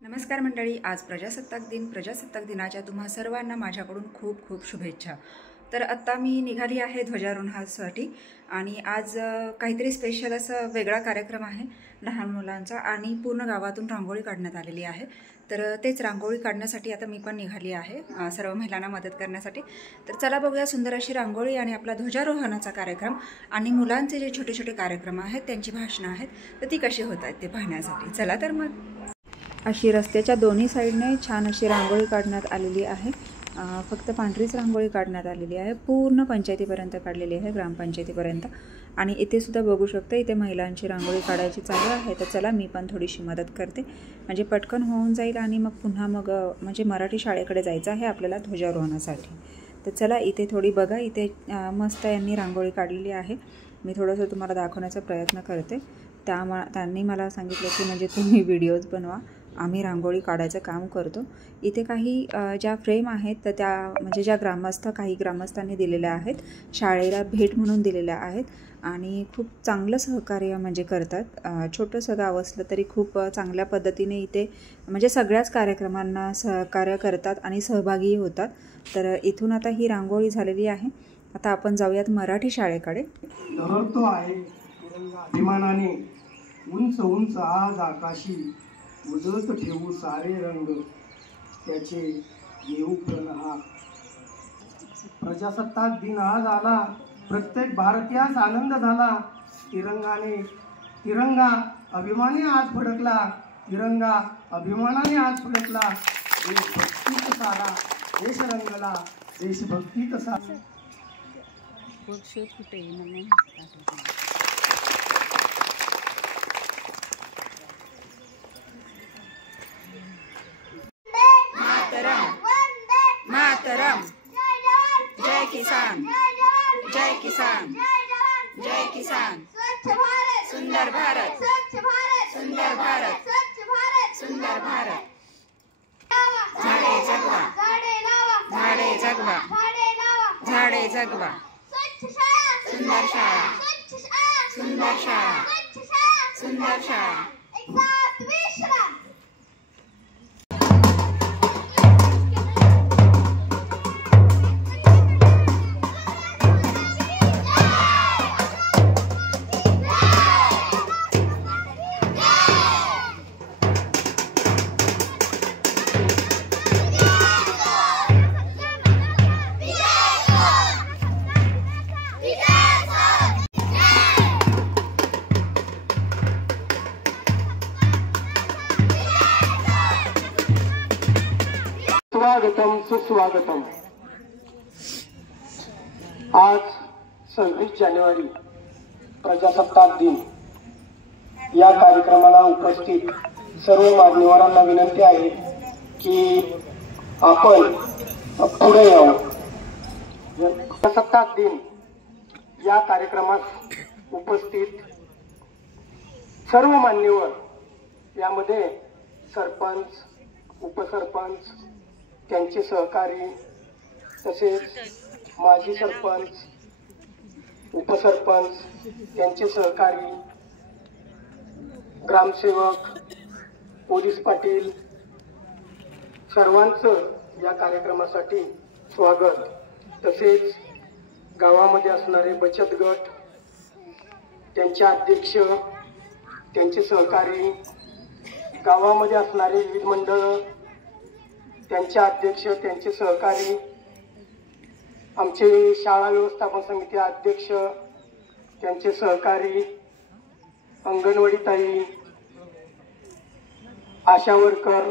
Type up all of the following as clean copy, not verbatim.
नमस्कार मंडळी, आज प्रजासत्ताक दिनाच्या तुम्हा सर्वांना माझ्याकडून खूप खूप शुभेच्छा। तर आत्ता मी निघाली आहे ध्वजारोहणासाठी आणि आज काहीतरी स्पेशल असा वेगळा कार्यक्रम आहे लहान मुलांचा आणि पूर्ण गावातून रांगोळी काढण्यात आलेली आहे। तर तेच रांगोळी काढण्यासाठी आता मी पण निघाली आहे सर्व महिलांना मदत करण्यासाठी। तर चला बघूया सुंदर अशी रांगोळी आणि आपला ध्वजारोहणाचा कार्यक्रम आणि मुलांचे जे छोटे छोटे कार्यक्रम आहेत त्यांची भाषणं आहेत तर ती कशी होत आहेत ते पाहण्यासाठी चला तर मग। अशी रस्त्याच्या दोन्ही साईडने छान अशी रांगोळी काढण्यात आलेली आहे। फक्त पांढरीच रांगोळी काढण्यात आलेली आहे, पूर्ण पंचायतीपर्यंत काढलेली आहे, ग्रामपंचायतीपर्यंत। आणि इथे सुद्धा बघू शकता, इथे महिलांची रांगोळी काढायची चालू आहे। तर चला मी पण थोडीशी मदत करते, म्हणजे पटकन होऊन जाईल आणि मग पुन्हा म्हणजे मराठी शाळेकडे जायचं आहे आपल्याला ध्वजारोहणासाठी। तर चला इथे थोडी बघा, इथे मस्त यांनी रांगोळी काढलेली आहे। मी थोडंसं तुम्हाला दाखवण्याचा प्रयत्न करते। त्यांनी मला सांगितलं की म्हणजे तुम्ही व्हिडिओज बनवा, आम्ही रांगोळी काढायचं काम करतो। इथे काही ज्या फ्रेम आहेत तर त्या म्हणजे ज्या काही ग्रामस्थांनी दिलेल्या आहेत, शाळेला भेट म्हणून दिलेल्या आहेत आणि खूप चांगलं सहकार्य म्हणजे करतात। छोटंसं गाव असलं तरी खूप चांगल्या पद्धतीने इथे म्हणजे सगळ्याच कार्यक्रमांना सहकार्य करतात आणि सहभागी होतात। तर इथून आता ही रांगोळी झालेली आहे। आता आपण जाऊयात मराठी शाळेकडे। लहरतो आहे तिरंगा अभिमानाने, उंच उंच आज आकाशी, उजळत ठेवू सारे रंग, त्याचे येऊ प्रणहार। प्रजासत्ताक दिन आज आला, प्रत्येक भारतीयास आनंद झाला। तिरंगा अभिमानाने आज फडकला, तिरंगा अभिमानाने आज फडकला। देशभक्तीत सारा देश रंगला, देशभक्तीत सारा। मातरम, जय किसान, जय किसान, जय किसान। सुंदर भारत, सुंदर भारत, सुंदर भारत। झाडे जगवा, झाडे जगवा, झाडे जगवा। सुंदर शाळा, सुंदर शाळा, सुंदर शाळा। स्वागतम सुस्वागतम। आज 26 जानेवारी प्रजासत्ताक दिन या कार्यक्रमाला उपस्थित सर्व मान्यवरांना विनंती आहे की आपण पुढे यावं। प्रजासत्ताक दिन या कार्यक्रमात उपस्थित सर्व मान्यवर, यामध्ये सरपंच, उपसरपंच, त्यांचे सहकारी, तसेच माजी सरपंच, उपसरपंच, त्यांचे सहकारी, ग्रामसेवक, पोलीस पाटील, सर्वांचं या कार्यक्रमासाठी स्वागत। तसेच गावामध्ये असणारे बचत गट, त्यांचे अध्यक्ष, त्यांचे सहकारी, गावामध्ये असणारे विविध मंडळ, त्यांचे अध्यक्ष, त्यांचे सहकारी, आमचे शाळा व्यवस्थापन समिती अध्यक्ष, त्यांचे सहकारी, अंगणवाडी ताई, आशा वर्कर,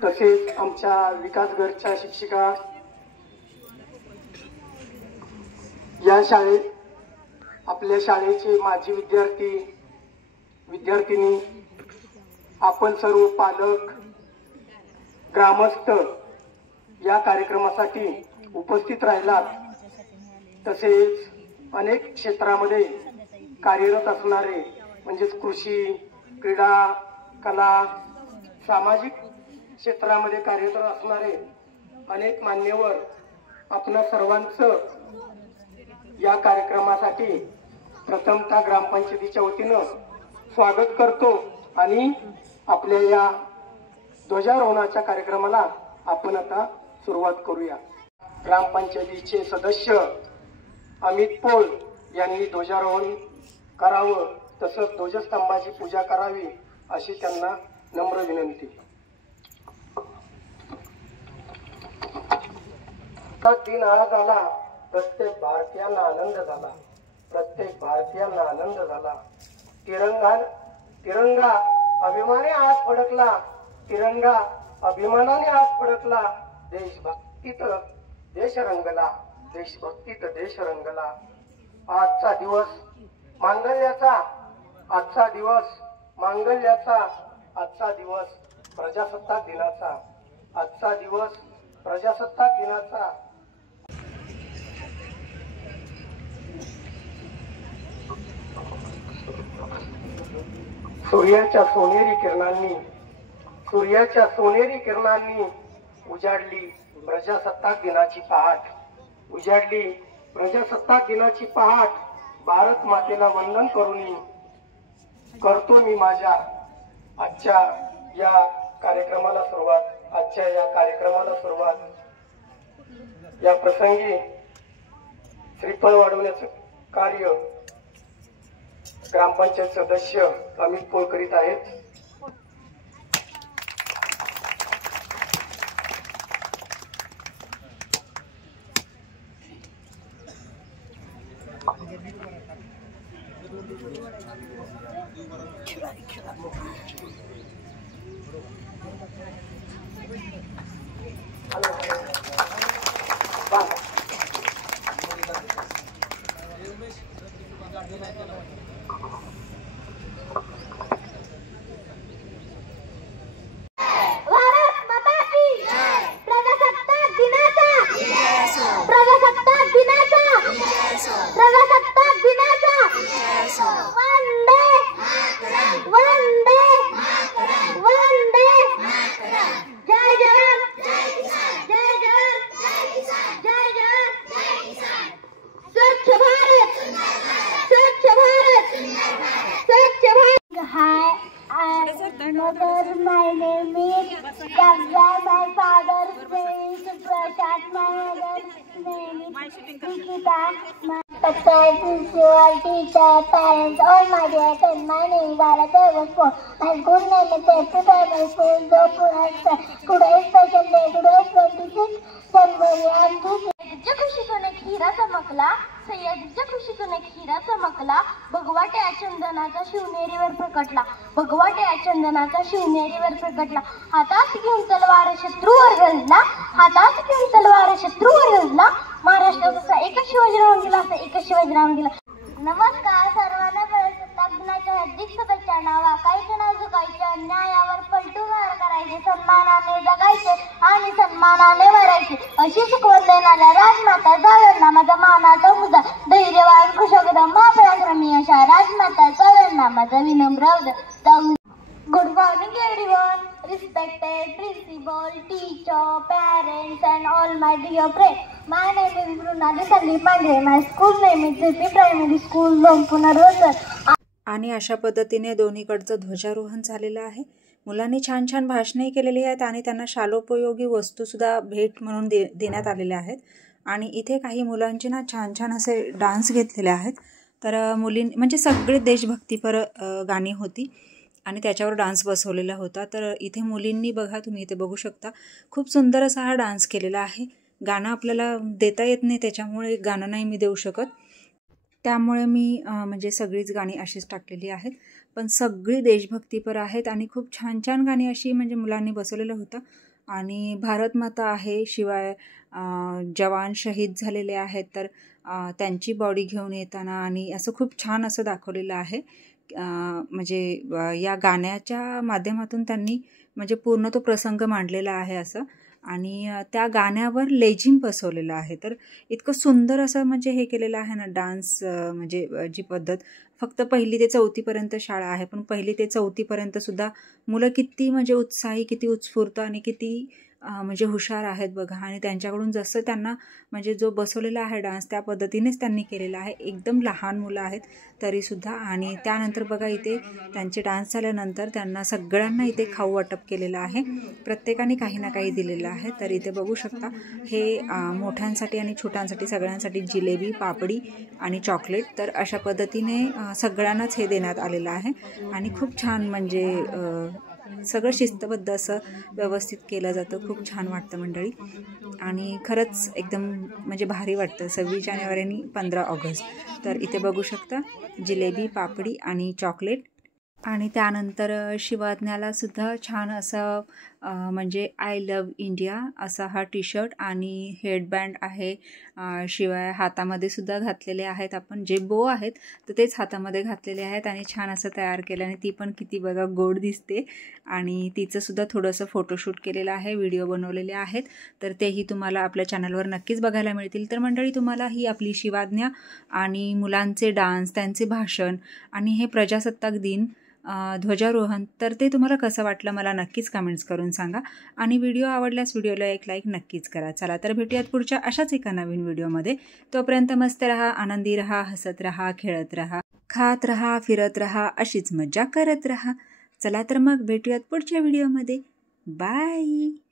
तसेच आमच्या विकास घरच्या शिक्षिका, या शाळेत आपल्या शाळेचे माजी विद्यार्थी, विद्यार्थिनी, आपण सर्व पालक, ग्रामस्थ या कार्यक्रमासाठी उपस्थित राहिलात। तसेच अनेक क्षेत्रामध्ये कार्यरत असणारे म्हणजे कृषी, क्रीडा, कला, सामाजिक क्षेत्रामध्ये कार्यरत असणारे अनेक मान्यवर, आपल्या सर्वांचं या कार्यक्रमासाठी प्रथमतः ग्रामपंचायतीच्या वतीनं स्वागत करतो आणि आपल्या या ध्वजारोहणाच्या कार्यक्रमाला आपण आता सुरुवात करूया. ग्रामपंचायतीचे सदस्य अमित पोळ यांनी ध्वजारोहण करावं, तसंच ध्वजस्तंभाची पूजा करावी अशी त्यांना नम्र विनंती. दिन आज आला, प्रत्येक भारतीयांना आनंद झाला, प्रत्येक भारतीयांना आनंद झाला. तिरंगा अभिमाने आज फडकला, तिरंगा अभिमानाने आज फडकला. देशभक्तीत देश रंगला, देशभक्तीत देश रंगला. आजचा दिवस मांगल्याचा, आजचा दिवस मांगल्याचा, आजचा दिवस प्रजासत्ताक दिनाचा, आजचा दिवस प्रजासत्ताक दिनाचा. सूर्याच्या सोनेरी किरणांनी उजाडली प्रजासत्ताक दिनाची पहाट, उजाडली प्रजासत्ताक दिनाची पहाट. भारत मातेला वंदन करून करतो मी माझ्या आजच्या या कार्यक्रमाला सुरुवात. या प्रसंगी श्रीफळ वाढवण्याचं कार्य ग्रामपंचायत सदस्य अमित पोळ करीत आहेत. My name is Ganga. My father's name is Prashant. My mother's name is Nikita. My principal, teacher, parents, all my dear friends. My name is Bharat Devaspo. My good name is Petri Primary School, Jodhpur. Today is special day. Today is 26 January and सय्यदच्या खुशीतून एक हिरा चमकला, सय्यदच्या खुशीतून एक हिरा चमकला. भगवाट्या चंदनाचा शिवनेरीवर प्रकटला, भगवाट्या चंदनाचा शिवनेरीवर प्रकटला. हातात घेऊन तलवार शत्रूवर गरजला, हातात घेऊन तलवार शत्रूवर गरजला. महाराष्ट्राचा एक शिवाजी राहून गेला, असा एक शिवाजी राहून गेला. नमस्कार सर्वांना. प्रजासत्ताक दिनाच्या हार्दिक शुभेच्छा. वाकायचे ना झुकायचे, अन्यायावर पलटू वार करायचे, सन्मानाने जगायचे आणि सन्मानाने मरायचे, अशी शिकवण देणाऱ्या राजमाता जावयांना माझा मानाचा मुद्दा. धैर्यवान कुशग्रम महापराक्रमी अशा राजमाता जावयांना माझा विनम्र Good morning everyone, respected principal, teacher, parents and all my dear friends. My name is Brunali Sandeep Pandey. My school name is JP Primary School, Lompuna Road. आणि अशा पद्धतीने दोन्हीकडचं ध्वजारोहण झालेलं आहे. मुलांनी छान छान भाषणंही केलेली आहेत आणि त्यांना शालोपयोगी वस्तूसुद्धा भेट म्हणून देण्यात आलेल्या आहेत. आणि इथे काही मुलांची ना छान छान असे डान्स घेतलेले आहेत. तर म्हणजे सगळे देशभक्तीपर गाणी होती आणि त्याच्यावर डान्स बसवलेला होता. तर इथे मुलींनी बघा, तुम्ही इथे बघू शकता, खूप सुंदर असा हा डान्स केलेला आहे. गाणं आपल्याला देता येत नाही, त्याच्यामुळे गाणं नाही मी देऊ शकत, त्यामुळे मी म्हणजे सगळीच गाणी अशीच टाकलेली आहेत. पण सगळी देशभक्तीपर आहेत आणि खूप छान छान गाणी अशी म्हणजे मुलांनी बसवलेलं होतं. आणि भारत माता आहे, शिवाय जवान शहीद झालेले आहेत, तर त्यांची बॉडी घेऊन येताना आणि असं खूप छान असं दाखवलेलं आहे. म्हणजे या गाण्याच्या माध्यमातून त्यांनी म्हणजे पूर्ण तो प्रसंग मांडलेला आहे असं. आणि त्या गाण्यावर लेझिम बसवलेलं आहे. तर इतकं सुंदर असं म्हणजे हे केलेलं आहे ना डान्स. म्हणजे जी पद्धत, फक्त 1ली ते 4थीपर्यंत शाळा आहे, पण 1ली ते 4थीपर्यंतसुद्धा मुलं किती म्हणजे उत्साही, किती उत्स्फूर्त आणि किती म्हणजे हुशार आहेत बघा. आणि त्यांच्याकडून जसं त्यांना म्हणजे जो बसवलेला आहे डान्स त्या पद्धतीनेच त्यांनी केलेला आहे. एकदम लहान मुलं आहेत तरीसुद्धा. आणि त्यानंतर बघा इथे त्यांचे डान्स झाल्यानंतर त्यांना सगळ्यांना इथे खाऊ वाटप केलेलं आहे. प्रत्येकाने काही ना काही दिलेलं आहे. तर इथे बघू शकता हे मोठ्यांसाठी आणि छोट्यांसाठी सगळ्यांसाठी जिलेबी, पापडी आणि चॉकलेट. तर अशा पद्धतीने सगळ्यांनाच हे देण्यात आलेलं आहे. आणि खूप छान म्हणजे सगळं शिस्तबद्ध असं व्यवस्थित केलं जातं. खूप छान वाटतं मंडळी. आणि खरंच एकदम म्हणजे भारी वाटतं. 26 जानेवारी आणि 15 ऑगस्ट. तर इथे बघू शकता जिलेबी, पापडी आणि चॉकलेट. आणि त्यानंतर शिवाज्ञाला सुद्धा छान असं म्हणजे आय लव्ह इंडिया असा हा टी शर्ट आणि हेडबँड आहे. शिवाय हातामध्ये सुद्धा घातलेले आहेत आपण, जे बो आहेत तर तेच हातामध्ये घातलेले आहेत. आणि छान असं तयार केलं. आणि ती पण किती बघा गोड दिसते. आणि तिचं सुद्धा थोडंसं फोटोशूट केलेलं आहे, व्हिडिओ बनवलेले आहेत. तर तेही तुम्हाला आपल्या चॅनलवर नक्कीच बघायला मिळतील. तर मंडळी तुम्हाला ही आपली शिवाज्ञा आणि मुलांचे डान्स, त्यांचे भाषण आणि हे प्रजासत्ताक दिन ध्वजारोहण तर ते तुम्हाला कसं वाटलं मला नक्कीच कमेंट्स करून सांगा. आणि व्हिडिओ आवडल्यास व्हिडिओला एक लाईक नक्कीच करा. चला तर भेटूयात पुढच्या अशाच एका नवीन व्हिडिओमध्ये. तोपर्यंत मस्त रहा, आनंदी रहा, हसत रहा, खेळत रहा, खात रहा, फिरत रहा, अशीच मज्जा करत रहा. चला तर मग भेटूयात पुढच्या व्हिडिओमध्ये. बाय.